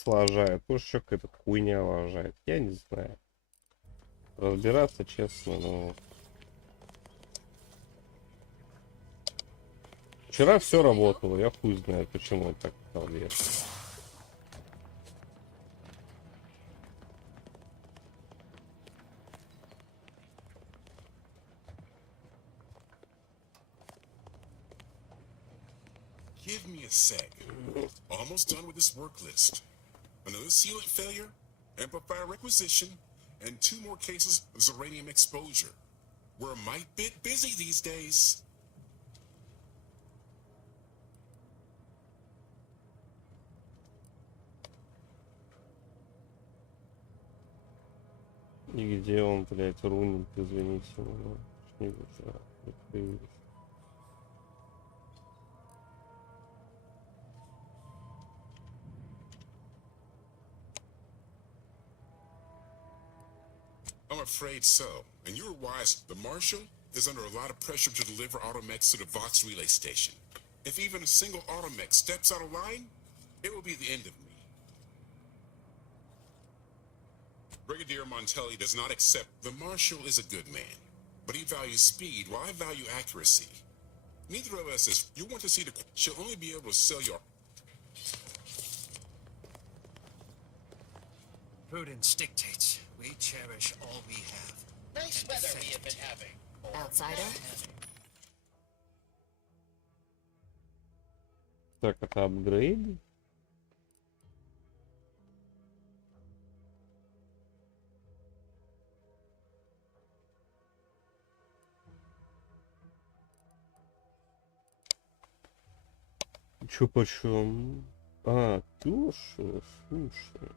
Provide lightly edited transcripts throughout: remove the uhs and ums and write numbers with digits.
нас лажает, может еще какая-то хуйня лажает, я не знаю. Разбираться, честно, но... Вчера все работало, я хуй знает, почему он так стал вес. Give me a sec. Almost done with this work list. Another sealant failure, amplifier requisition, and 2 more cases of uranium exposure. We're a mite bit busy these days. И где он, блядь, рунит, извините, но не вижу. I'm afraid so. And you're wise, the Marshal is under a lot of pressure to deliver automechs to the Vox relay station. If even a single automech steps out of line, it will be the end of me. Brigadier Montelli does not accept the Marshal is a good man, but he values speed while I value accuracy. Neither of us is. You want to see the... She'll only be able to sell your... Prudence dictates we cherish all we have. Nice weather we have been having. Outsider? Так, это апгрейд? Чё почем? А, дешево, слушай.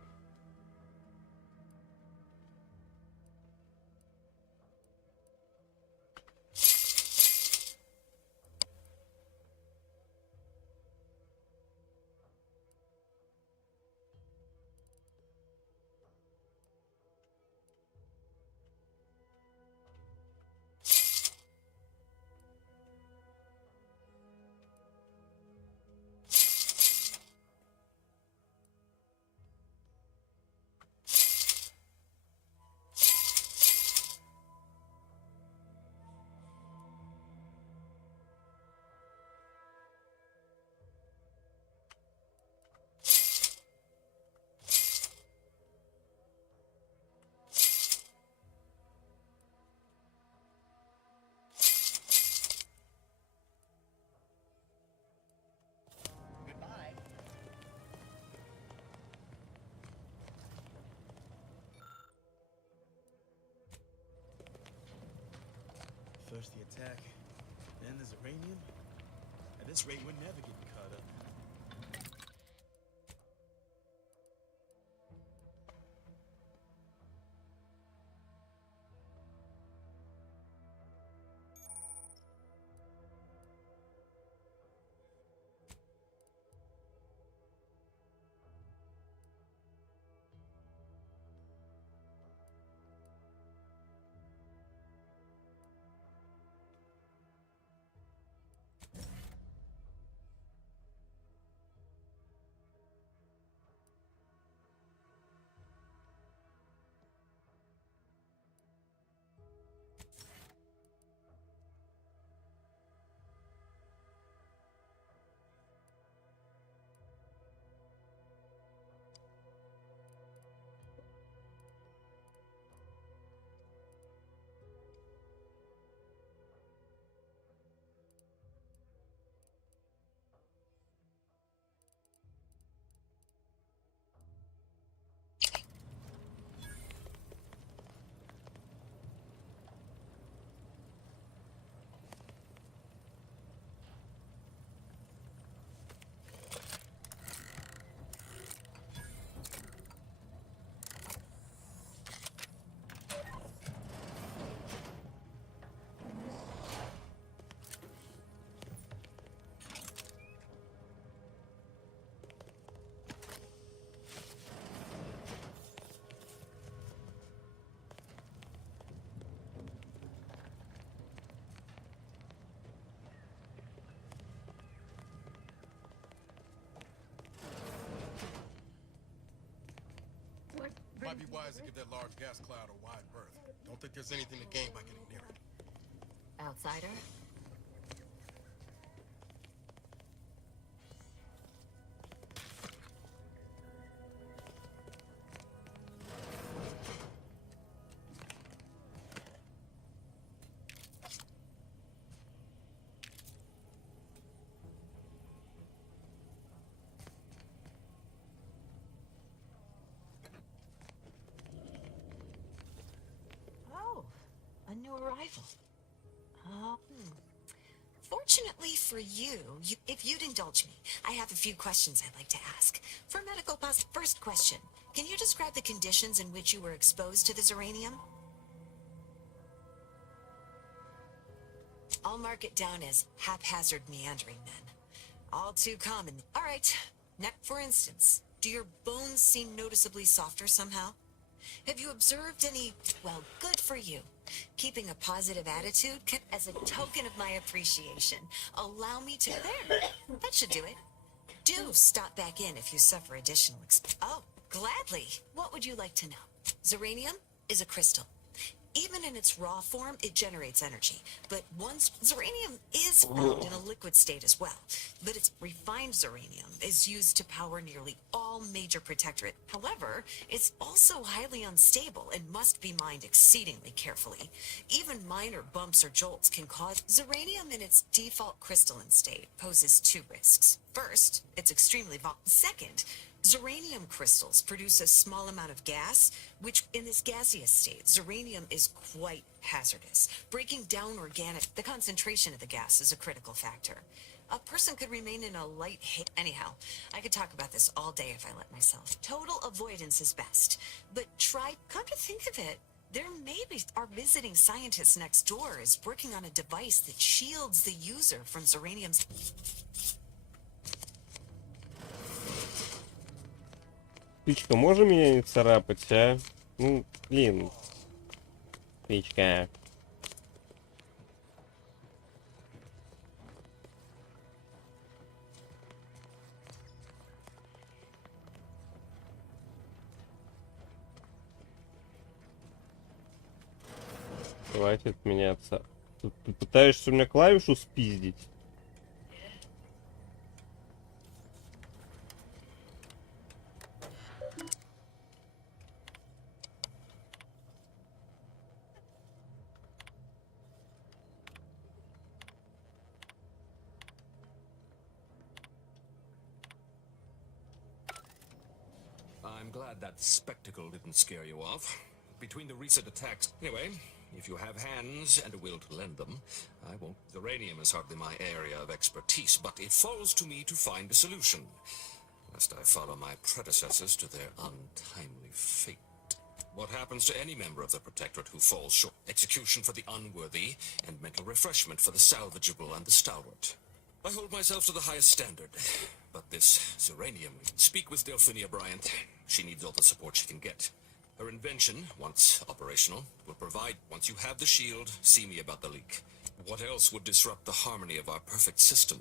Goodbye. First the attack, then there's uranium. At this rate, we're never getting caught up. Might be wise to give that large gas cloud a wide berth. Don't think there's anything to gain by getting near it. Outsider? Oh, a new arrival. Fortunately for you, if you'd indulge me, I have a few questions I'd like to ask. For medical pos, first question, can you describe the conditions in which you were exposed to the Zeranium? I'll mark it down as haphazard meandering then. All too common. All right. Next, for instance, do your bones seem noticeably softer somehow? Have you observed any, well, good for you. Keeping a positive attitude as a token of my appreciation. Allow me to, there, that should do it. Do stop back in if you suffer additional oh, gladly. What would you like to know? Zeranium is a crystal. Even in its raw form, it generates energy. But once Zeranium is found in a liquid state as well. But its refined Zeranium is used to power nearly all major protectorate. However, it's also highly unstable and must be mined exceedingly carefully. Even minor bumps or jolts can cause Zeranium in its default crystalline state poses two risks. First, it's extremely volatile. Second, Zeranium crystals produce a small amount of gas, which in this gaseous state, Zeranium is quite hazardous. Breaking down the concentration of the gas is a critical factor. A person could remain in a light haze. Anyhow, I could talk about this all day if I let myself. Total avoidance is best. But come to think of it, there may be our visiting scientist next door is working on a device that shields the user from Zeranium's... Птичка, можно меня не царапать, а? Ну, блин. Птичка. Хватит меняться. Ты пытаешься у меня клавишу спиздить? I'm glad that spectacle didn't scare you off. Between the recent attacks... Anyway, if you have hands and a will to lend them, I won't... Uranium is hardly my area of expertise, but it falls to me to find a solution, lest I follow my predecessors to their untimely fate. What happens to any member of the Protectorate who falls short? Execution for the unworthy, and mental refreshment for the salvageable and the stalwart. I hold myself to the highest standard, but this Zeranium... Speak with Delphinia Bryant. She needs all the support she can get. Her invention, once operational, will provide... Once you have the shield, see me about the leak. What else would disrupt the harmony of our perfect system?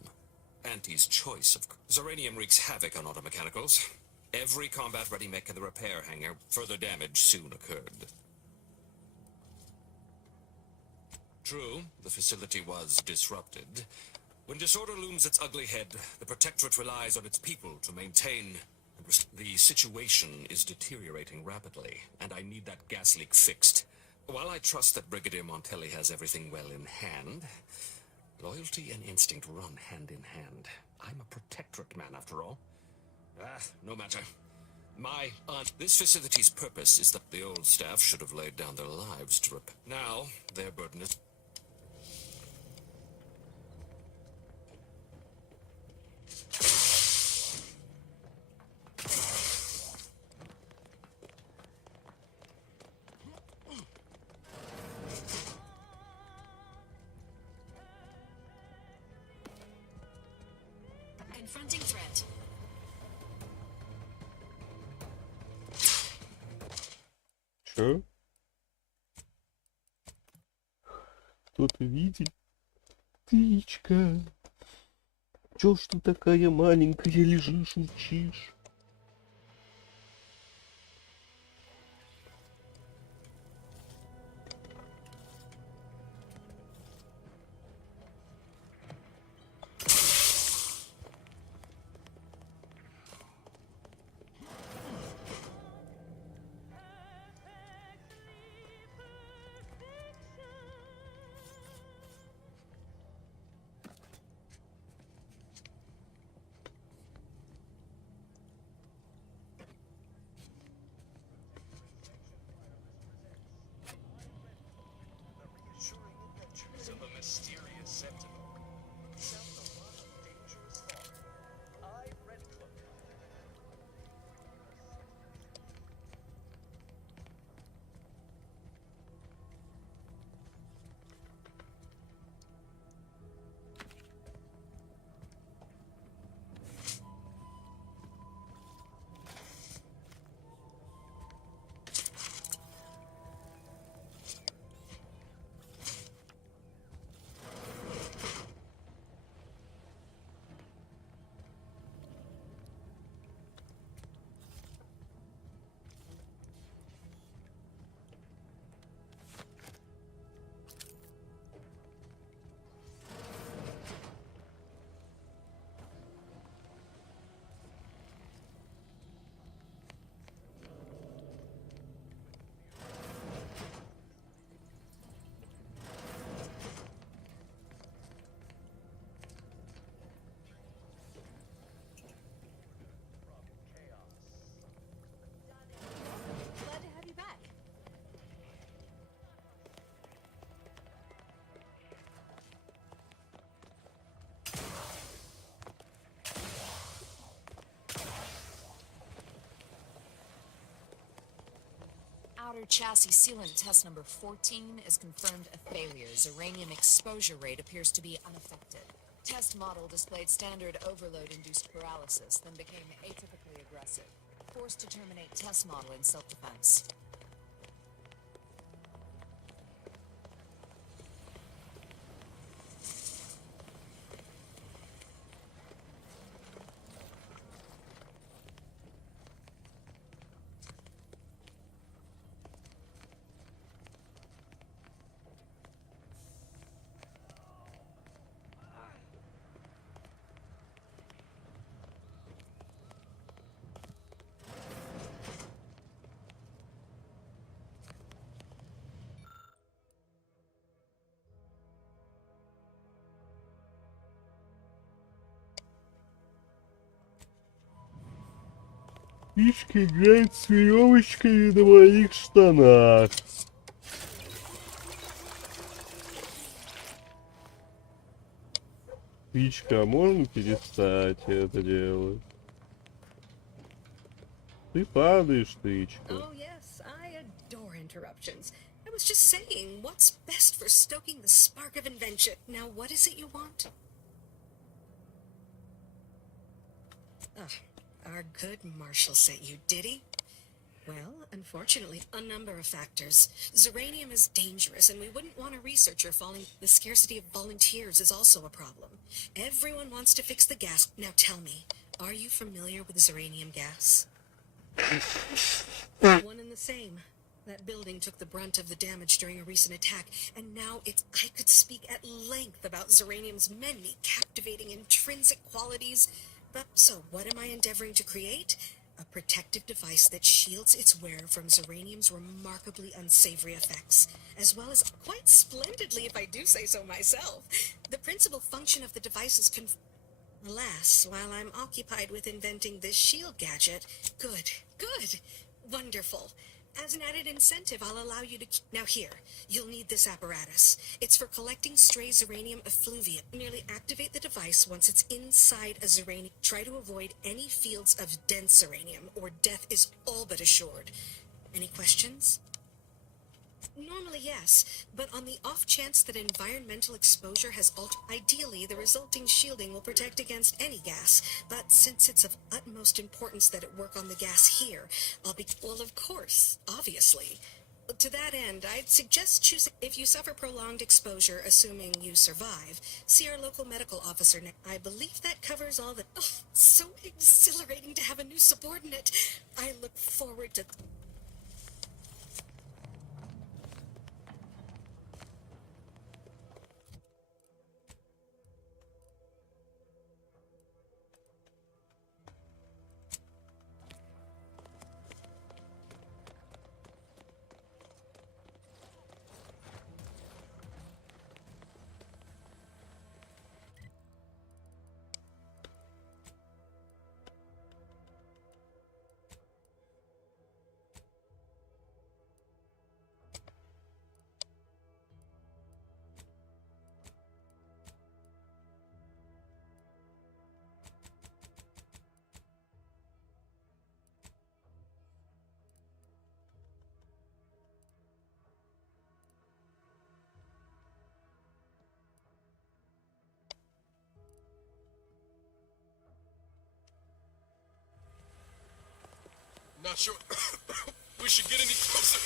Auntie's choice of... Zeranium wreaks havoc on automechanicals. Every combat-ready mech in the repair hangar, further damage soon occurred. True, the facility was disrupted. When disorder looms its ugly head, the Protectorate relies on its people to maintain... The situation is deteriorating rapidly, and I need that gas leak fixed. While I trust that Brigadier Montelli has everything well in hand, loyalty and instinct run hand in hand. I'm a Protectorate man, after all. No matter. This facility's purpose is that the old staff should have laid down their lives to Now, their burden is... Confronting threat. Чё? Кто-то видит? Птичка. Чё ж ты такая маленькая лежишь, учишь? outer chassis sealant test number 14 is confirmed a failure. Uranium exposure rate appears to be unaffected. Test model displayed standard overload-induced paralysis, then became atypically aggressive. Forced to terminate test model in self-defense. Птичка играет с веревочками на моих штанах. Птичка, а можно перестать это делать? Ты падаешь, птичка. Oh, yes, I adore interruptions. I was just saying, what's best for stoking the spark of invention? Now, what is it you want? Our good Marshall sent you, did he? Well, unfortunately, a number of factors. Zeranium is dangerous, and we wouldn't want a researcher falling. The scarcity of volunteers is also a problem. Everyone wants to fix the gas. Now tell me, are you familiar with zeranium gas? One and the same. That building took the brunt of the damage during a recent attack, and now I could speak at length about zeranium's many captivating intrinsic qualities. But so, what am I endeavoring to create? A protective device that shields its wearer from zeranium's remarkably unsavory effects, as well as quite splendidly, if I do say so myself. The principal function of the device is Alas, while I'm occupied with inventing this shield gadget, good, wonderful. As an added incentive, I'll allow you to... Now here, you'll need this apparatus. It's for collecting stray zeranium effluvium. Merely activate the device once it's inside a zeranium. Try to avoid any fields of dense zeranium, or death is all but assured. Any questions? Normally, yes, but on the off chance that environmental exposure has altered, ideally, the resulting shielding will protect against any gas. But since it's of utmost importance that it work on the gas here, well, of course, obviously. To that end, I'd suggest choosing, if you suffer prolonged exposure, assuming you survive, see our local medical officer. I believe that covers all the... Oh, so exhilarating to have a new subordinate. I look forward to... Not sure we should get any closer.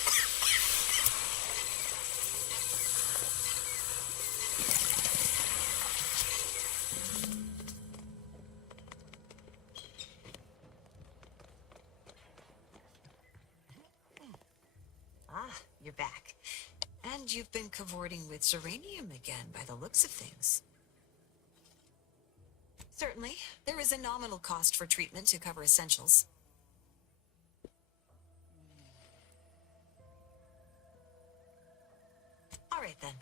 Ah, you're back. And you've been cavorting with zeranium again, by the looks of things. Certainly, there is a nominal cost for treatment to cover essentials. All right, then.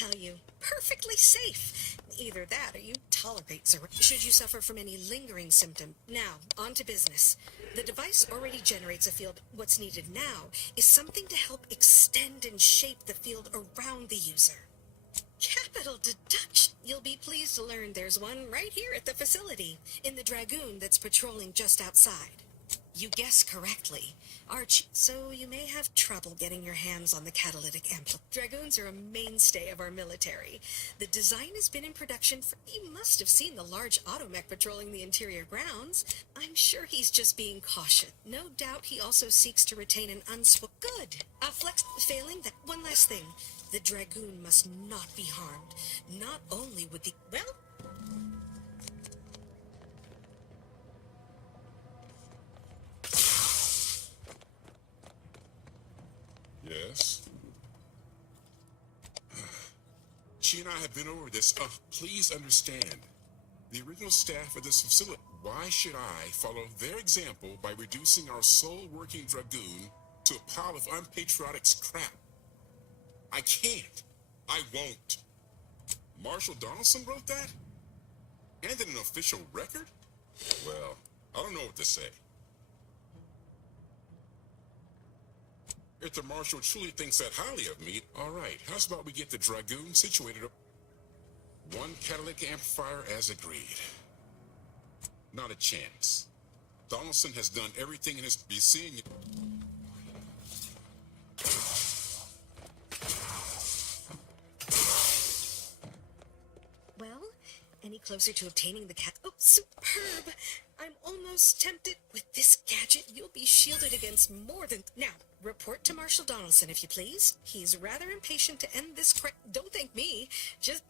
tell you, perfectly safe. Either that or you tolerate Zeranium. Should you suffer from any lingering symptom. Now, on to business. The device already generates a field. What's needed now is something to help extend and shape the field around the user. Capital deduction. You'll be pleased to learn there's one right here at the facility, in the Dragoon that's patrolling just outside. You guessed correctly. So you may have trouble getting your hands on the catalytic amplifier. Dragoons are a mainstay of our military. The design has been in production for... You must have seen the large automech patrolling the interior grounds. I'm sure he's just being cautious. No doubt he also seeks to retain an Good. Failing that. One last thing. The Dragoon must not be harmed. Not only with the... Well... Yes? She and I have been over this. Please understand. The original staff of this facility. Why should I follow their example by reducing our sole working Dragoon to a pile of unpatriotic scrap? I can't. I won't. Marshall Donaldson wrote that? And in an official record? Well, I don't know what to say. If the Marshal truly thinks that highly of me, all right, how's about we get the Dragoon situated up? One catalytic amplifier as agreed. Not a chance. Donaldson has done everything in his... Be seeing you. Well, any closer to obtaining the cat? Oh, superb! I'm almost tempted. With this gadget, you'll be shielded against more than... Now, report to Marshal Donaldson, if you please. He's rather impatient to end this Don't thank me. Just...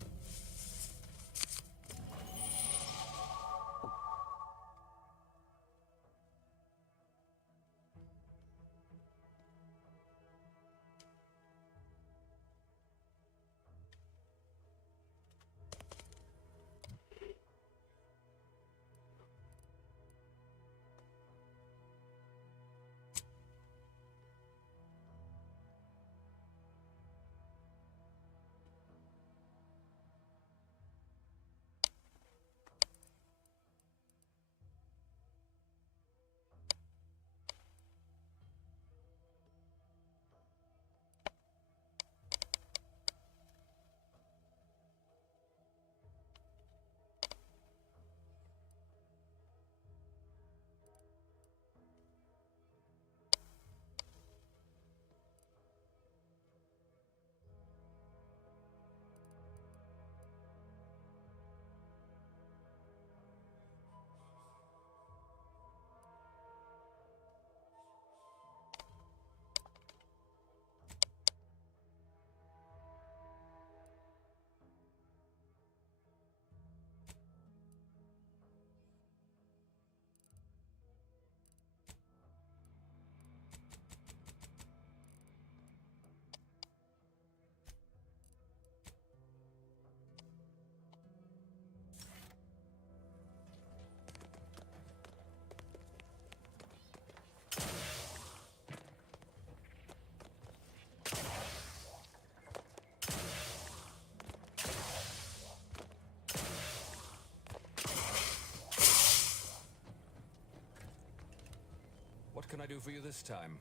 What can I do for you this time?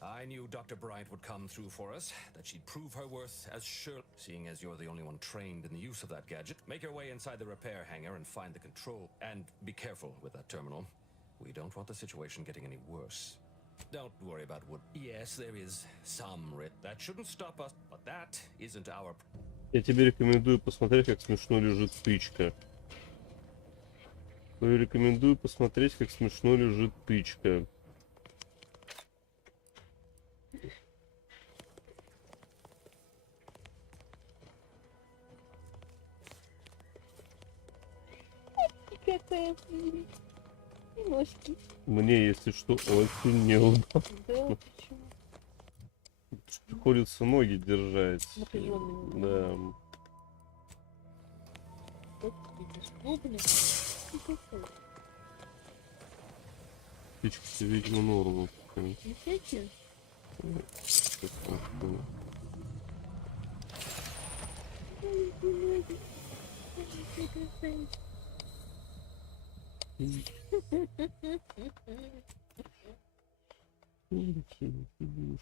I knew Dr. Bryant would come through for us, that she'd prove her worth as sure. Seeing as you're the only one trained in the use of that gadget, make your way inside the repair hangar and find the control. And be careful with that terminal. We don't want the situation getting any worse. Don't worry about wood. Yes, there is some risk. That shouldn't stop us, but that isn't our... Я тебе рекомендую посмотреть, как смешно лежит тычка. Рекомендую посмотреть, как смешно лежит тычка. Какая ножки. Мне, если что, очень неудобно. Да, почему? Приходится ноги держать. Напряженными. Да. Вот видишь, клубный. Птичка, ты, видимо, норму. Действительно?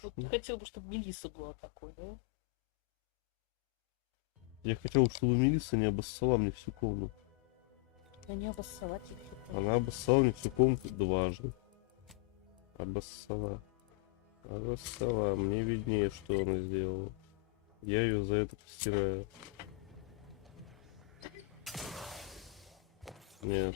Вот ты хотел бы, чтобы Мелисса была такой, да? Я хотел, чтобы Мелисса не обоссала мне всю комнату. Да не обоссала тебе. Она обоссала мне всю комнату дважды. Обоссала. Обоссала. Мне виднее, что она сделала. Я ее за это постираю. Нет.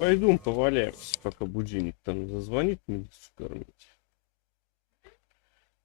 Пойдем поваляемся, пока будильник там зазвонит, милицию кормить.